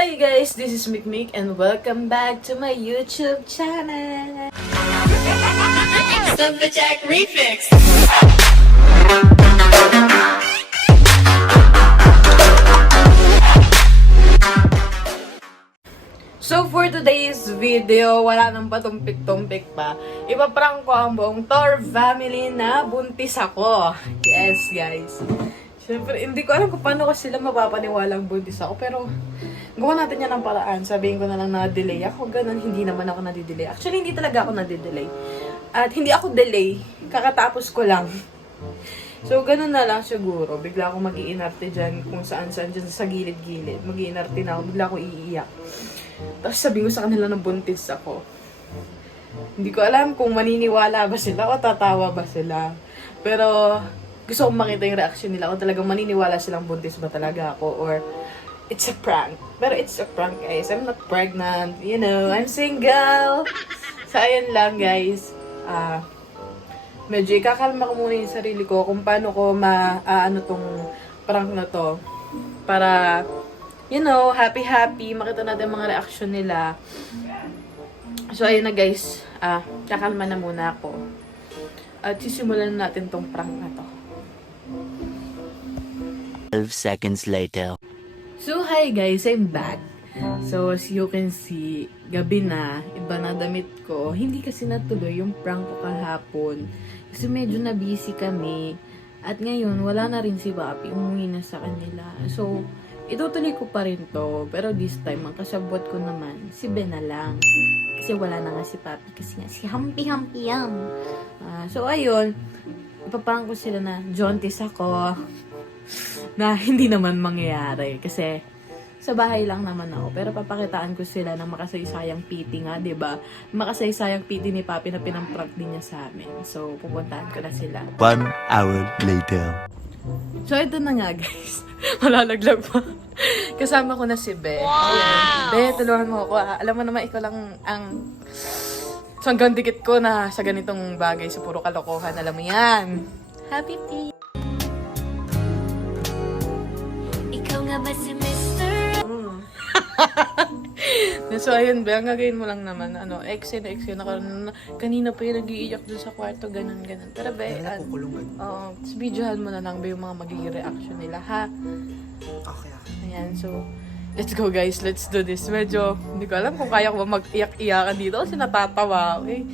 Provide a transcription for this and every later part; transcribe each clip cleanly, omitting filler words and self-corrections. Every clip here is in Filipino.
Hi guys, this is Mikmik and welcome back to my YouTube channel. Slumber Jack Refix. So for today's video, wala nang patumpik-tumpik pa. Ipaprank ko ang buong Tor family na buntis ako. Yes guys. Siyempre, hindi ko alam kung paano ko sila mapapaniwalang buntis ako. Pero, gawa natin yan ng paraan. Sabihin ko na lang na-delay ako. Ganun, hindi naman ako nadidelay. Actually, hindi talaga ako nadidelay. At hindi ako delay. Kakatapos ko lang. So, ganun na lang siguro. Bigla akong mag-iinarte dyan kung saan-saan dyan sa gilid-gilid. Mag-iinarte na ako. Bigla ako iiyak. Tapos sabihin ko sa kanila na buntis ako. Hindi ko alam kung maniniwala ba sila o tatawa ba sila. Pero, gusto kong makita yung reaction nila. O talagang maniniwala silang buntis ba talaga ako or it's a prank. Pero it's a prank guys. I'm not pregnant. You know, I'm single. So, ayan lang guys. Medyo ikakalma ko muna yung sarili ko kung paano ko ano tong prank na to. Para, you know, happy-happy. Makita natin mga reaction nila. So, ayun na guys. Kakalma na muna ako. At sisimulan natin tong prank na to. 12 seconds later. So, hi guys, I'm back. So, as you can see, gabi na, iba na damit ko. Hindi kasi natuloy yung prank ko kahapon. Kasi medyo na busy kami. At ngayon, wala na rin si Papi. Umuwi na sa kanila. So, itutuloy ko pa rin to. Pero this time, ang kasabot ko naman, si Ben na lang. Kasi wala na nga si Papi. Kasi nga, si Humpy yan. So, ayun, ipaprank ko sila na jaunties ako. Na hindi naman mangyayari. Kasi, sa bahay lang naman ako. Pero papakitaan ko sila ng makasaysayang piti nga, diba? Makasaysayang piti ni Papi na pinamprank din niya sa amin. So, pupuntahan ko na sila. 1 hour later. So, ito na nga, guys. Malalaglag pa. Kasama ko na si Be. Wow! Be, tulungan mo ako. Alam mo naman, ikaw lang ang sanggang dikit ko na sa ganitong bagay. Sa puro kalokohan. Alam mo yan. Happy tea! Ikaw nga ba si Mr. So, ayun, Be, ang gagawin mo lang naman, exit. Kanina pa yung nag-iiyak dun sa kwarto, ganun. Pero, Be, videohan mo na lang, Be, yung mga magiging reaction nila, ha? Okay. Ayan, so, let's go, guys. Let's do this. Medyo, hindi ko alam kung kaya ko ba mag-iyak-iyakan dito kasi natatawa, okay?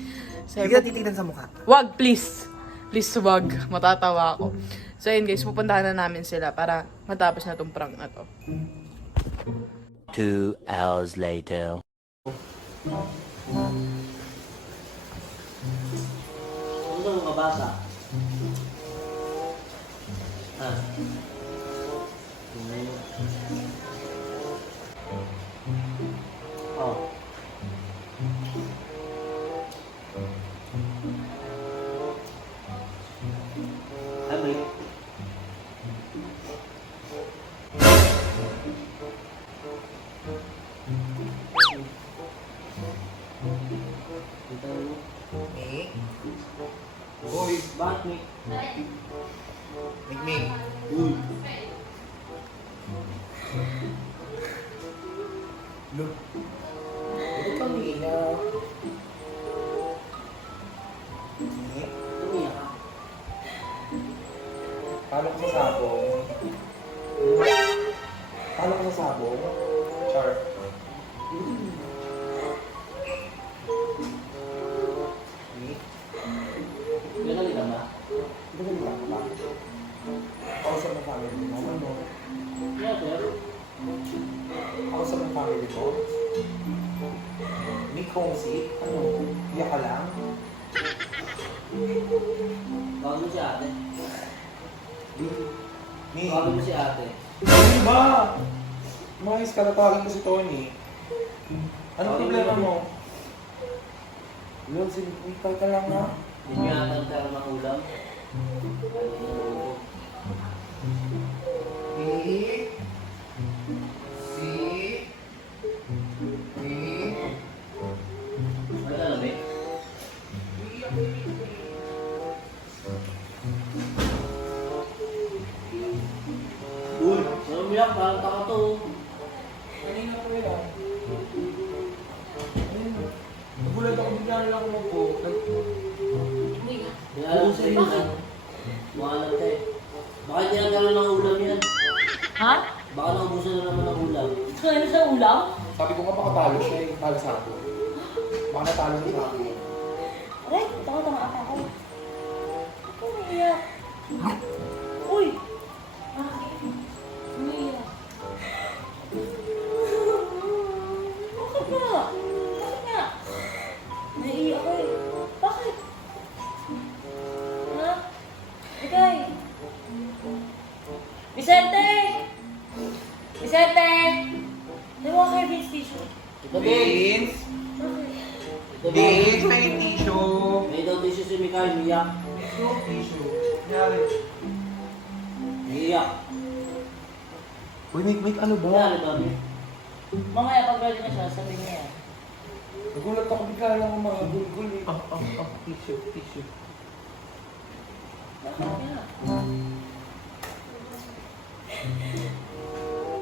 Hindi ka titignan sa mukha. Wag, please. Please, wag. Matatawa ako. So, ayun, guys, pupuntahan na namin sila para matapos na tong prank na to. 2 hours later. Ano mga bata? Oh. Abi. Mik? Uy, Bakit ni? Mik. Uy. Look. Ito pang ilaw. Mik? Tumiyak ka. Paano ko sa sabong? Paano ko sa sabong? Char. Mik? Ganali lang ba? Ganun lang ba? Ako sa mga family mo, ano? Yeah, pero. Ako sa mga family mo? Mik, kung si, ano? Iyak ka lang? Bawal mo si ate. Mik? Bawal mo si ate. Hindi ba? Umayos ka, natawagin ko si Tony. Anong problema mo? Lord, ikaw ka lang na. Hindi mo yata ang tara ng ulam. Mik? Si? Mik? Ano na namin? Uy, ano umiyak? Parang taka to. Kanina po yun. Kaya na sa ulam? Sabi ko nga baka talo siya eh. Talo sa ako. Baka natalo siya sa akin. Aray, tama ako. Ako naiyak. Uy! Bakit? Naiyak. Bakit nga? Bakit nga? Naiiyak ako eh. Bakit? Ha? Ikay! Vicente! Vicente! Di mo kayo Vince tissue? Ito, Vince. Vince! Bakit? Ito, Vince. Vince, may tissue! May daw tissue si Mikael, umiyak. Yung tissue. Nangyari. Umiyak. Uy, Mick, ano ba? Nangyari daw, Vince. Mamaya pag ready na siya, sabihin niya yan. Nagulat ako bigla lang ang mga gulgul eh. Tissue. Bakit nga?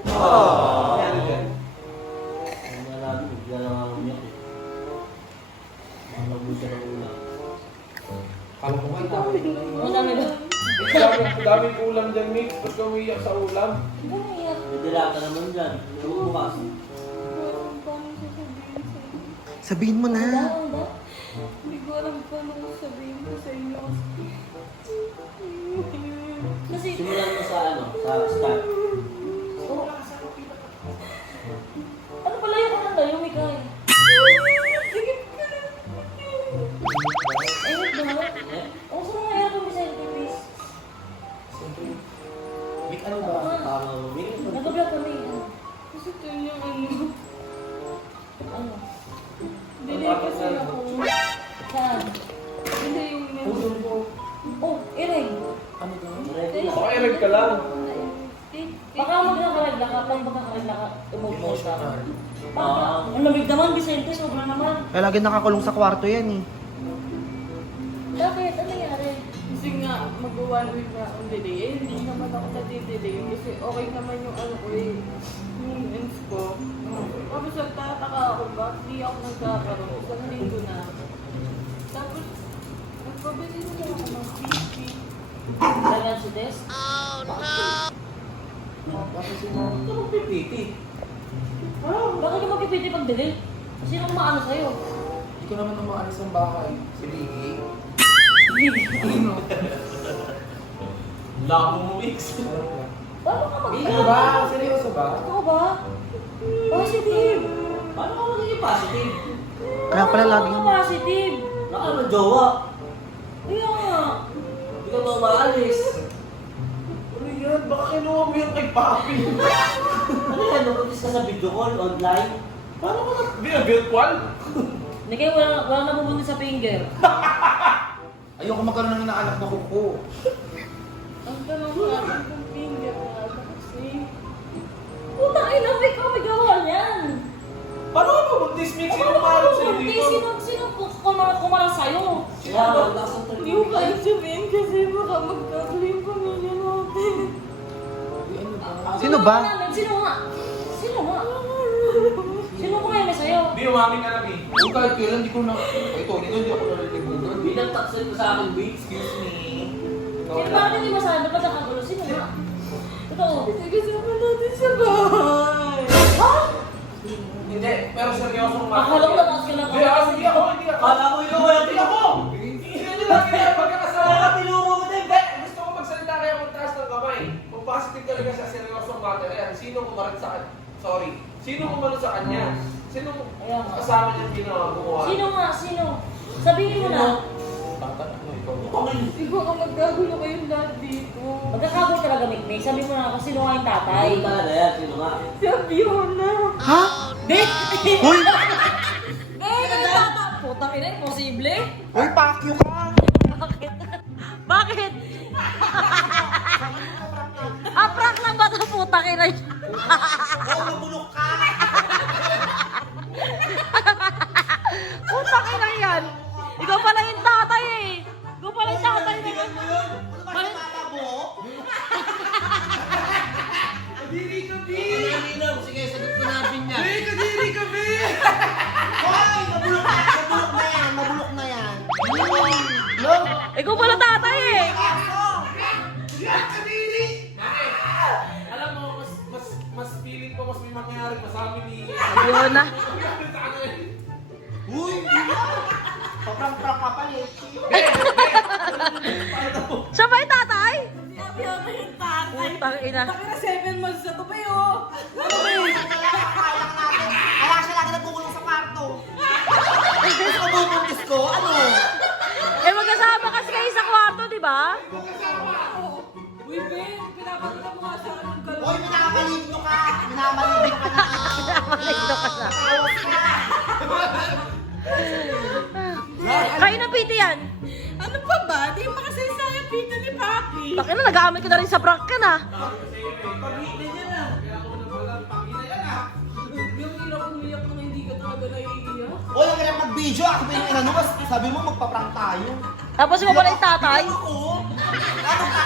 Nangyari dyan. Ang nalabi, bigla lang ako umiyak eh. Makabusa ng ulam. Kala ko nga dami. Ang dami ba? Daming ulam dyan, Mick. Ba't ka umiyak sa ulam? Ano naiyak? May dilata naman dyan. Bukas. Sabihin mo na. Ano ba? Hindi ko alam paano sabihin ko sa inyo. Kasi, Simulan mo sa ano, sa start. oh. Ano pala yung ano yung Mikay? Ay, wait ba? Ang saan nga yan kung Vicente, please? Mick, ano ba? Tama mo, Vince. Nag-vlog kami. Kasi ito yung ano. Ano? Hindi kasi ako. Saan? Hindi yung Puso ko. Oh, Ireng. Ano ba? Ready na. Baka erag ka lang. Baka magkakaroon ka, pag magkakaroon ka, emotional ka. Emotional. Baka, ang lamig naman, Vicente, sobra naman. Kaya lagi nakakulong sa kwarto yan eh. Bakit? Ano nangyari? Kasi nga, mag-1 week na akong delay. Eh, hindi naman ako nadidelay. Kasi okay naman yung ano ko eh. Yung ends ko. Tapos nagtataka ako ba? Hindi ako nagkakaroon. Isang linggo na. Tapos, nagpabili na ako ng PC. Talagang si Des? Bakit sino? Ito magpipiti. Bakit ka magpipiti pag delete? Sino kumaano sa'yo? Hindi ko naman umaalis ng bahay. Si Biggie. Labo mo, Mix. Paano ka Ano ba? Seryoso ba? Totoo ba? Positive! Paano ka magiging positive? Kaya pala laging... Paano ka positive? Naka ng jowa. Kaya nga. Hindi ka ba umaalis? Ano yan? Baka kinuha mo yan kay Papi. Ano yan? Napuntis ka sa video call, online? Paano ka na? Hindi na virtual? Hindi kayo wala nabubunod sa finger. Ayoko magkaroon ng inaanak na kuko. Ang tanong natin kung finger na kasi. Putang ina, may gawa niyan. Paano ka mabuntis, Mick? Sino Paano ka parang sa'yo mabuntis? dito? Sino kumarang sa'yo? Kaya nga, lakas ng Hindi ko kaya sabihin kasi baka magkakaroon yung pamilya natin. Sino ba? Sino nga? Sino kumain na sa'yo? Hindi, umamin ka na, Mick. Kung kahit kailan, hindi ko na... Ito, hindi ako narinig mo doon. Bilang taksan ko sa akin, Mix. Excuse me. Ikaw Kaya na. bakit hindi masabi? Ba't nakagulo? Sino nga? Totoo. Sige, sama natin sa bahay. Ha? Hindi, pero seryosong Akala ko nataas ka lang. Hindi ako, hindi ako, hindi ako. Kala ko ikaw wala Hindi ako! Hindi lang kaya pagkakasama. Kaya tinuro ko din. Hindi, gusto ko magsalita kaya magtaas ng kamay. Kung positive talaga sa seryosong matter, ayan, sino kumarat sa kanya? Sorry. Sino kumano sa kanya? Sino Ayan. kasama niyang ginawa, gumawa? Sino nga? Sino? Sabihin mo na. Tatanong mo ikaw. Hindi ko magkagulo kayong lahat dito. Magkakabot talaga, Mikmik. Sabihin mo na kung sino nga yung tatay. Ay, talaga yan. Sino nga? Si Fiona. Ha? Dek! Uy! Dek! Ang tata! Putang ina, imposible. Uy, pakyo ka! Bakit? Bakit? Prank lang ba ito? Putang ina. Nabulok ka! Putang ina yan. Ikaw pala yung tatay eh. Ikaw pala yung tatay na yun. Kadiri ka, B! Malinaw. Sige, sagot ko natin yan. B! Kadiri ka, B! Hoy! Nabulok na yan! Nabulok na yan! Ikaw pala tatay eh. Yan, kadiri! Alam mo, mas feeling ko mas may mangyayari pa sa amin ni... Yun na. Uy, hindi yan. Paprang-prang ka pa eh. Siya ba yung tatay? Sabi ako yung tatay. Putang ina. Taki na 7 months na to ba yun? Kaya siya lagi nagkukulong sa kwarto. Gusto ko bubuntis ko, ano? Eh, magkasama kasi kayo sa kwarto, di ba? Uy, Ben, pinapakita mo nga sa akin ng gano'n. Uy, minamaligno ka. Minamaligno ka na. Maligno ka na. Awas ka. Kayo na piti yan. Ano pa ba? Di yung makasaysaya pito ni Papi. Bakit na, nag-aamin ka na rin sa prank ka na. Yung ilaw umiyak na hindi ka talaga naiiyak. Uy, ang ganyan mag-video. Ako ba yung inano? Sabi mo magpa-prank tayo. Tapos mo pala yung tatay. Ako? Ano ka?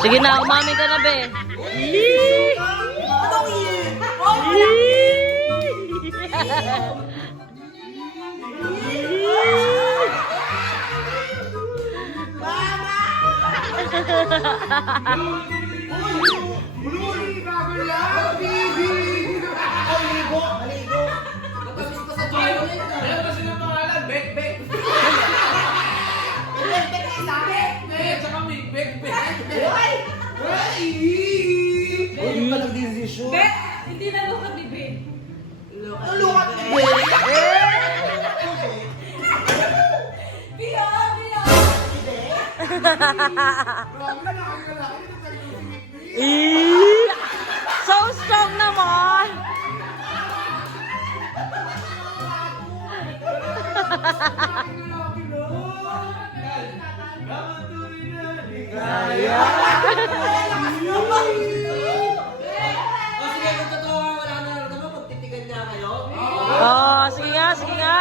Sige na, umamin ka na, be. Yee! Anong yun? Maligo, maligo. Gusto ko sa toilet. Meron kasi ng pangalan, Bek Bek. Bek isa. Bek, tsaka may Bek Bek. Uy! Uy, yung pa nag-decision. Ben, hindi na lukat ni Ben. Tulukat ni Pia, Pia. Eee! So strong naman. Sige, kung totoo wala na naman, magtitigan niya kayo. Oh, sige nga, sige nga.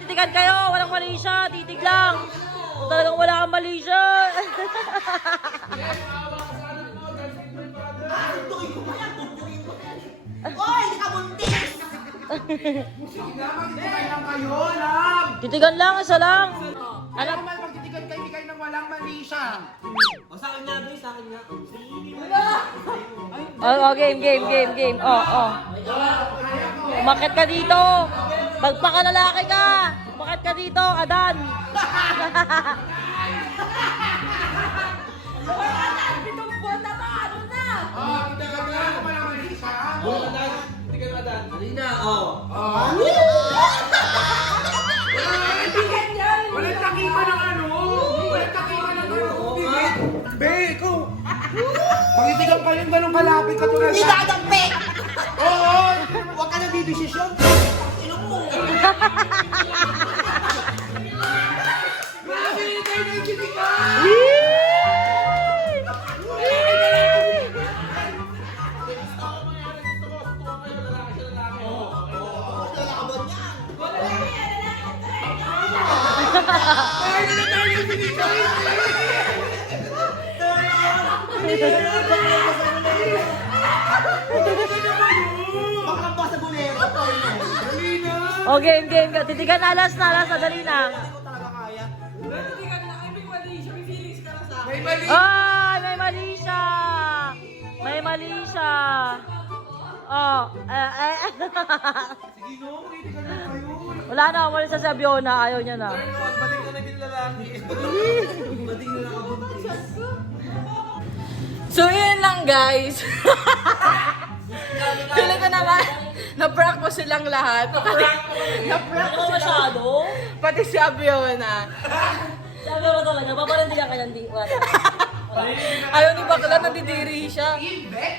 Titigan kayo. Walang mali siya. Titig lang. Kung talagang wala kang mali siya. Tuntukin ko pa yan, tuntukin ko. Uy, hindi ka buntis! Titigan lang, isa lang. Alam, Magtitigan kayo, hindi kayo nang walang mali siya. O, sa akin nga, Boy, sa akin nga. oh, game. Oh. Umakit ka dito. Magpakalalaki ka. Umakit ka dito, Adan. Pitong buwan na ba? Ano na? Hindi ka na Adan. Halina, oh. Hindi ganyan. Walang takima ng ano! Walang takima ng ano! Be, ikaw! Pagitigan pa yung ganun kalapit ka tulad Hindi ka adampi! Oo! Huwag ka nagdidesisyon. Ino mo. Grabe! Tayo na yung kitika! Lalaban yan. Makalamba sa bulero. Oh, game. Titigan na, alas na. Dali na. Hindi ko talaga kaya. Hindi ka na. Ay, may mali siya. May feelings ka na sa akin. May mali! Ay, may mali siya. Oh, Sige no, magitigan na kayo! wala na, umalis na si Abiona. Ayaw niya na. Bating na naging lalaki. Bating na nakabuntis. So, yun lang, guys. Pili ko naman, na-prank ko silang lahat. Na-prank ko silang Masyado? pati si Abiona. Sabi mo talaga, paparindigan ka ng di-wala. Ayaw ni Bakla, nandidiri siya.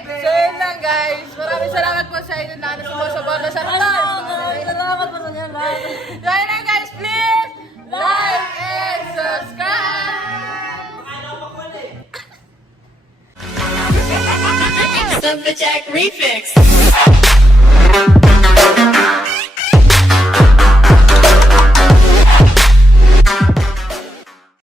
So, yun lang, guys. Maraming salamat po sa inyo na sumusuporta sa Salamat po sa inyo lahat. So, yun lang, guys. Please, like and subscribe! Lumberjack Refix.